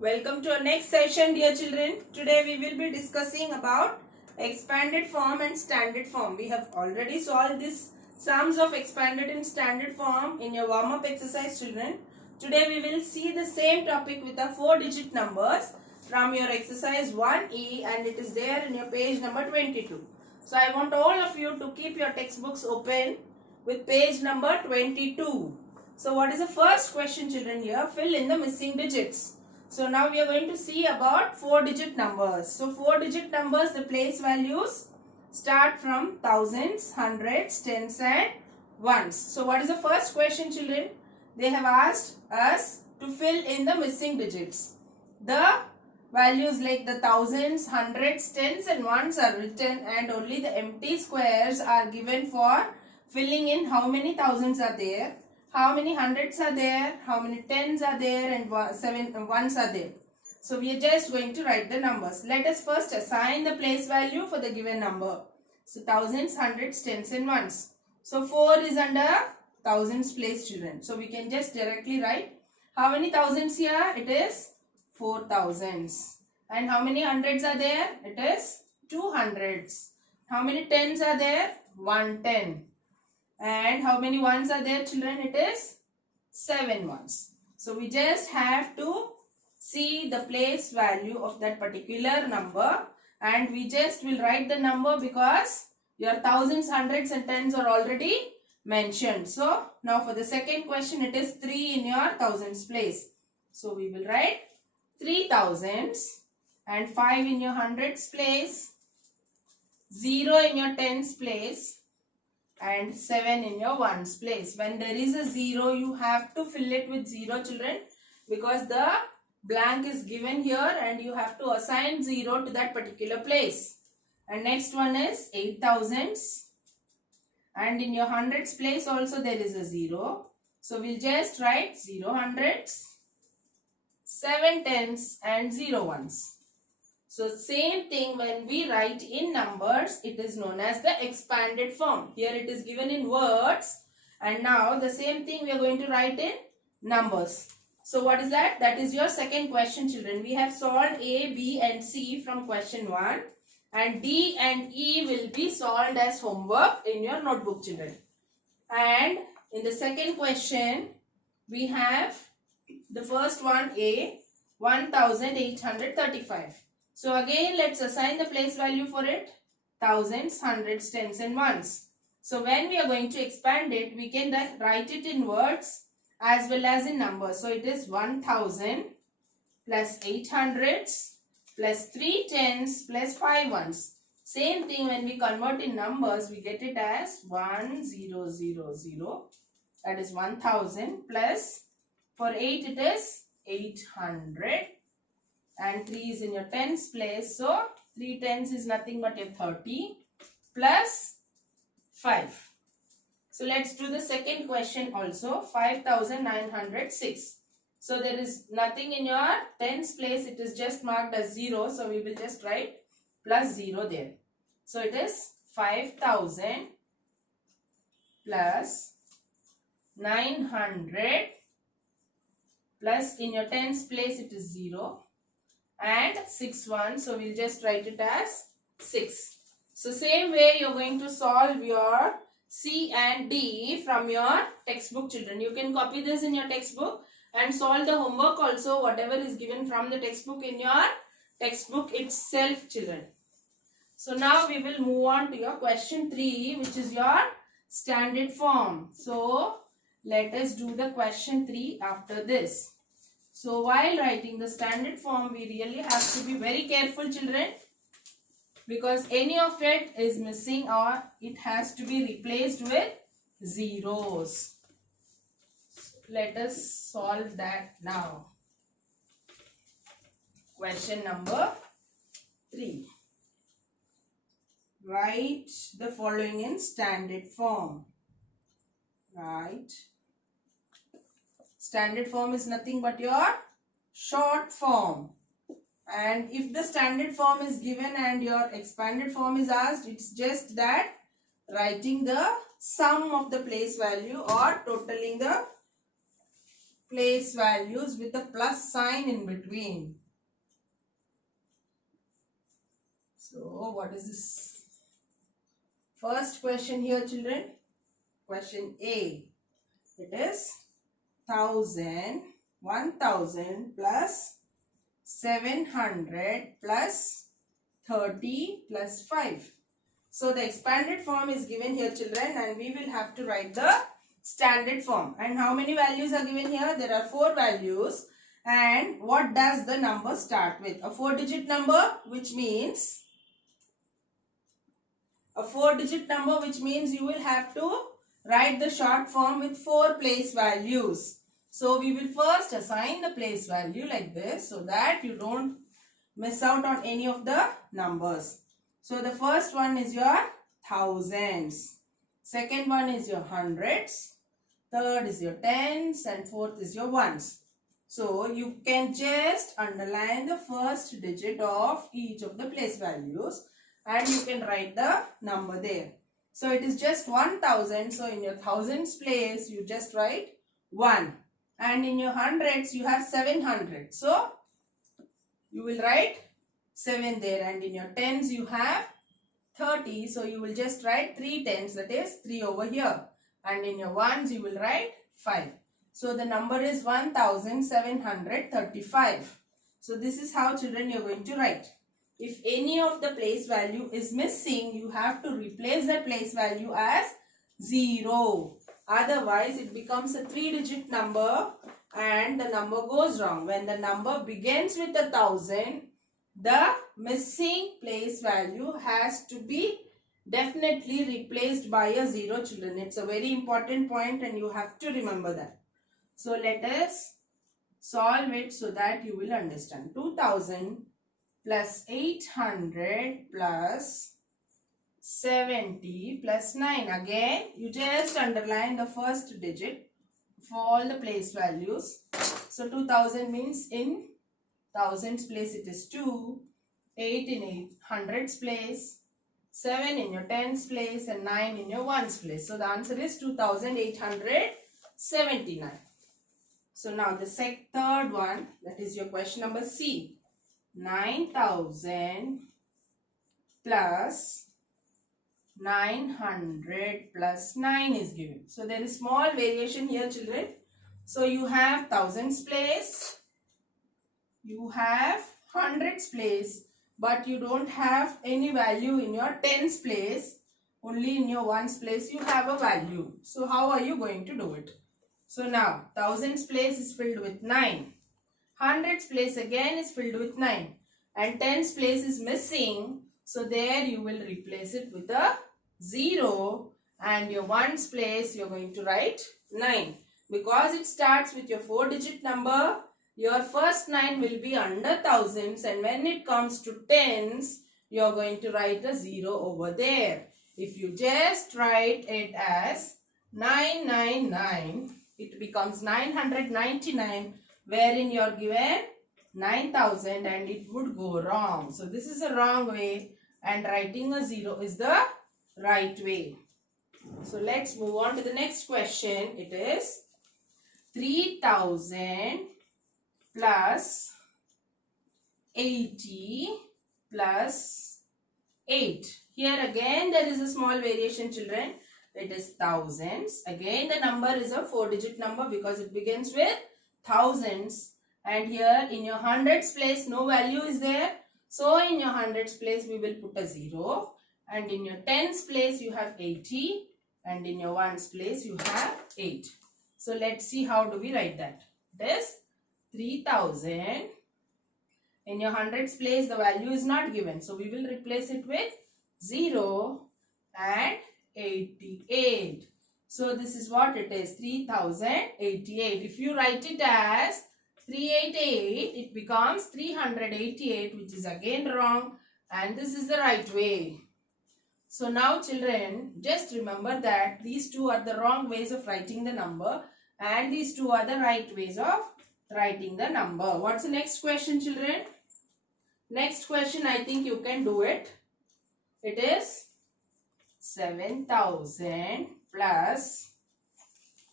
Welcome to our next session, dear children. Today we will be discussing about expanded form and standard form. We have already solved these sums of expanded and standard form in your warm-up exercise, children. Today we will see the same topic with the 4-digit numbers from your exercise 1E, and it is there in your page number 22. So I want all of you to keep your textbooks open with page number 22. So what is the first question, children? Here, fill in the missing digits. So now we are going to see about 4-digit numbers. So 4-digit numbers, the place values start from thousands, hundreds, tens and ones. So what is the first question, children? They have asked us to fill in the missing digits. The values like the thousands, hundreds, tens and ones are written, and only the empty squares are given for filling in how many thousands are there, how many hundreds are there, how many tens are there, and ones are there. So we are just going to write the numbers. Let us first assign the place value for the given number. So thousands, hundreds, tens and ones. So 4 is under thousands place, children. So we can just directly write how many thousands here? It is 4 thousands. And how many hundreds are there? It is 2 hundreds. How many tens are there? 110. And how many ones are there, children? It is 7 ones. So we just have to see the place value of that particular number, and we just will write the number because your thousands, hundreds and tens are already mentioned. So now for the second question, it is 3 in your thousands place. So we will write 3 thousands, and 5 in your hundreds place, 0 in your tens place, and 7 in your ones place. When there is a 0, you have to fill it with 0, children, because the blank is given here and you have to assign 0 to that particular place. And next one is 8 thousands, and in your hundreds place also there is a 0. So we'll just write 0 hundreds, 7 tens and 0 ones. So same thing when we write in numbers, it is known as the expanded form. Here it is given in words, and now the same thing we are going to write in numbers. So what is that? That is your second question, children. We have solved A, B and C from question 1, and D and E will be solved as homework in your notebook, children. And in the second question, we have the first one, A, 1835. So again, let's assign the place value for it. Thousands, hundreds, tens and ones. So when we are going to expand it, we can write it in words as well as in numbers. So it is 1000 plus 800s plus 3 tens plus 5 ones. Same thing when we convert in numbers, we get it as 1000. That is 1000 plus, for 8 it is 800. And 3 is in your tens place. So 3 tens is nothing but your 30 plus 5. So let's do the second question also. 5906. So there is nothing in your tens place. It is just marked as 0. So we will just write plus 0 there. So it is 5000 plus 900 plus, in your tens place it is 0. And 6 1, so we'll just write it as 6. So same way you're going to solve your C and D from your textbook, children. You can copy this in your textbook and solve the homework also, whatever is given from the textbook, in your textbook itself, children. So now we will move on to your question 3, which is your standard form. So let us do the question 3 after this. So while writing the standard form, we really have to be very careful, children, because any of it is missing or it has to be replaced with zeros. Let us solve that now. Question number 3. Write the following in standard form. Right. Standard form is nothing but your short form. And if the standard form is given and your expanded form is asked, it's just that writing the sum of the place value or totaling the place values with a plus sign in between. So what is this? First question here, children. Question A. It is 1000, 1000 plus 700 plus 30 plus 5. So the expanded form is given here, children, and we will have to write the standard form. And how many values are given here? There are 4 values. And what does the number start with? A 4-digit number, which means you will have to write the short form with 4 place values. So we will first assign the place value like this so that you don't miss out on any of the numbers. So the first one is your thousands. Second one is your hundreds. Third is your tens, and fourth is your ones. So you can just underline the first digit of each of the place values and you can write the number there. So it is just 1000. So in your thousands place you just write 1. And in your hundreds you have 700. So you will write 7 there. And in your tens you have 30. So you will just write 3 tens, that is 3 over here. And in your ones you will write 5. So the number is 1735. So this is how, children, you are going to write. If any of the place value is missing, you have to replace that place value as 0. Otherwise, it becomes a 3-digit number and the number goes wrong. When the number begins with 1000, the missing place value has to be definitely replaced by a 0, children. It's a very important point and you have to remember that. So let us solve it so that you will understand. 2000 plus 800 plus 70 plus 9. Again, you just underline the first digit for all the place values. So 2000 means in thousands place it is 2, 8 in hundreds place, 7 in your tens place, and 9 in your ones place. So the answer is 2879. So now the third one, that is your question number C. 9000 plus 900 plus 9 is given. So there is small variation here, children. So you have thousands place, you have hundreds place, but you don't have any value in your tens place. Only in your ones place you have a value. So how are you going to do it? So now thousands place is filled with 9. Hundreds place again is filled with 9. And tens place is missing. So there you will replace it with a 0. And your ones place you are going to write 9. Because it starts with your 4-digit number, your first 9 will be under thousands. And when it comes to tens, you are going to write a 0 over there. If you just write it as 999, it becomes 999, wherein you are given 9000 and it would go wrong. So this is a wrong way and writing a 0 is the right way. So let's move on to the next question. It is 3000 plus 80 plus 8. Here again there is a small variation, children. It is thousands. Again the number is a 4-digit number because it begins with thousands. And here in your hundreds place no value is there. So in your hundreds place we will put a 0. And in your tens place you have 80. And in your ones place you have 8. So let's see how do we write that. It is 3000. In your hundreds place the value is not given. So we will replace it with 0 and 88. So this is what it is, 3088. If you write it as 388, it becomes 388, which is again wrong, and this is the right way. So now, children, just remember that these two are the wrong ways of writing the number and these two are the right ways of writing the number. What's the next question, children? Next question, I think you can do it. It is 7000 plus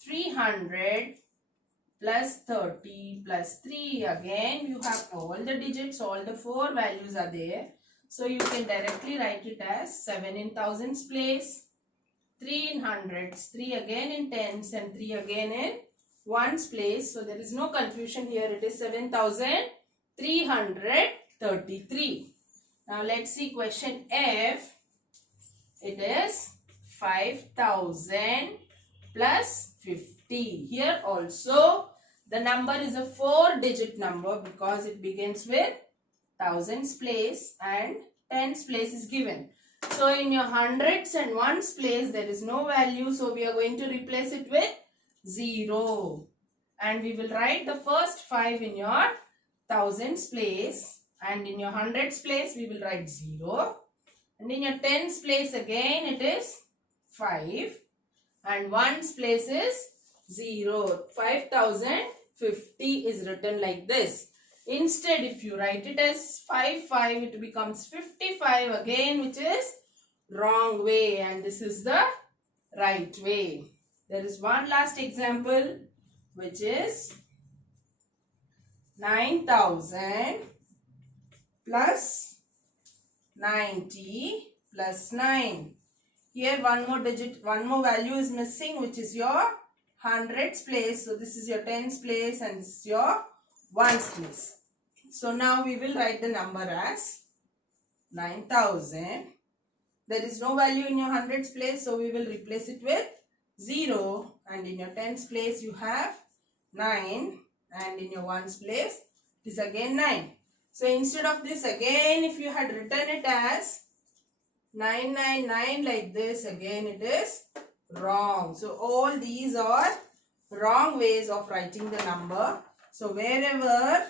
300 plus 30 plus 3. Again you have all the digits, all the 4 values are there. So you can directly write it as 7 in thousands place, 3 in hundreds, 3 again in tens, and 3 again in ones place. So there is no confusion here. It is 7,333. Now let's see question F. It is 5,000 plus 50. Here also the number is a 4-digit number because it begins with thousands place and tens place is given. So in your hundreds and ones place there is no value, so we are going to replace it with 0. And we will write the first 5 in your thousands place, and in your hundreds place we will write 0. And in your tens place again it is 5. And ones place is 0. 5,050 is written like this. Instead, if you write it as 55, it becomes 55 again, which is wrong way, and this is the right way. There is one last example, which is 9,000 plus 90 plus 9. Here one more digit, one more value is missing, which is your hundreds place. So this is your tens place and this is your ones place. So now we will write the number as 9,000. There is no value in your hundreds place, so we will replace it with 0. And in your tens place you have 9, and in your ones place it is again 9. So instead of this, again if you had written it as 999 like this, again it is wrong. So all these are wrong ways of writing the number. So wherever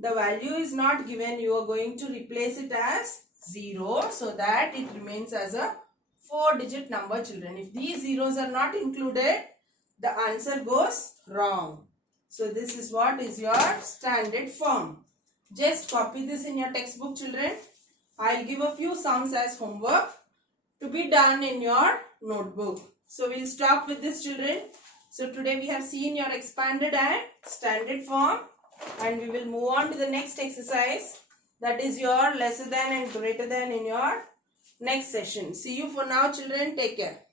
the value is not given, you are going to replace it as 0 so that it remains as a 4-digit number, children. If these zeros are not included, the answer goes wrong. So this is what is your standard form. Just copy this in your textbook, children. I'll give a few sums as homework to be done in your notebook. So we'll stop with this, children. So today we have seen your expanded and standard form, and we will move on to the next exercise, that is your lesser than and greater than, in your next session. See you for now, children. Take care.